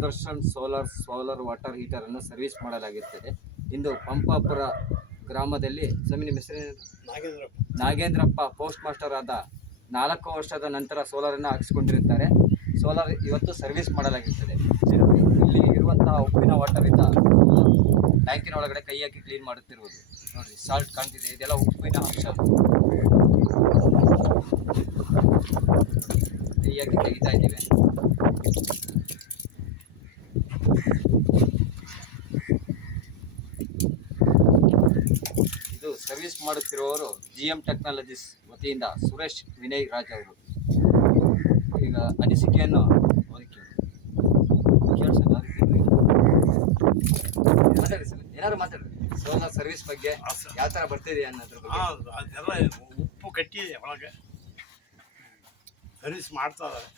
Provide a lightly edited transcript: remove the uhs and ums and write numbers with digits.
Sudarshan solar water heater ಅನ್ನು service ಮಾಡಲಾಗುತ್ತದೆ. ಇಂದು ಪಂಪಾಪುರ ಗ್ರಾಮದಲ್ಲಿ ನಿಮ್ಮ ಹೆಸರು ನಾಗೇಂದ್ರಪ್ಪ ಪೋಸ್ಟ್ ಮಾಸ್ಟರ್ ಆದ 4 ವರ್ಷದ ನಂತರ ಸೋಲಾರನ್ನು ಹಾಕಿಸಿಕೊಂಡಿರುತ್ತಾರೆ. ಸೋಲಾರ್ ಇವತ್ತು ಸರ್ವಿಸ್ ಮಾಡಲಾಗುತ್ತದೆ. ಇಲ್ಲಿ ಇರುವಂತಹ ಉಪ್ಪಿನ ವಾಟರಿಂದ ಟ್ಯಾಂಕಿನ ಒಳಗಡೆ ಕೈ ಹಾಕಿ ಕ್ಲೀನ್ ಮಾಡುತ್ತಿರುವುದು ನೋಡ್ರಿ, ಸಾಲ್ಟ್ ಕಾಣ್ತಿದೆ, ಇದೆಲ್ಲ ಉಪ್ಪಿನ ಅಂಶ. ಕೈ ಹಾಕಿ ತೆಗಿತಾ ಇದ್ದೀವಿ. ಇದು ಸರ್ವಿಸ್ ಮಾಡುತ್ತಿರುವವರು GM ಟೆಕ್ನಾಲಜೀಸ್ ವತಿಯಿಂದ ಸುರೇಶ್ ವಿನಯ್ ರಾಜ್ ಅವರು. ಈಗ ಅನಿಸಿಕೆಯನ್ನು ಏನಾದ್ರು ಮಾತಾಡ್ರಿ ಸೋಲಾರ್ ಸರ್ವಿಸ್ ಬಗ್ಗೆ, ಯಾವ ಥರ ಬರ್ತಿದೆ ಅನ್ನೋದ್ರ ಬಗ್ಗೆ. ಅದೆಲ್ಲ ಉಪ್ಪು ಕಟ್ಟಿ ಒಳಗೆ ಸರ್ವಿಸ್ ಮಾಡ್ತಾ ಇದ್ದಾರೆ.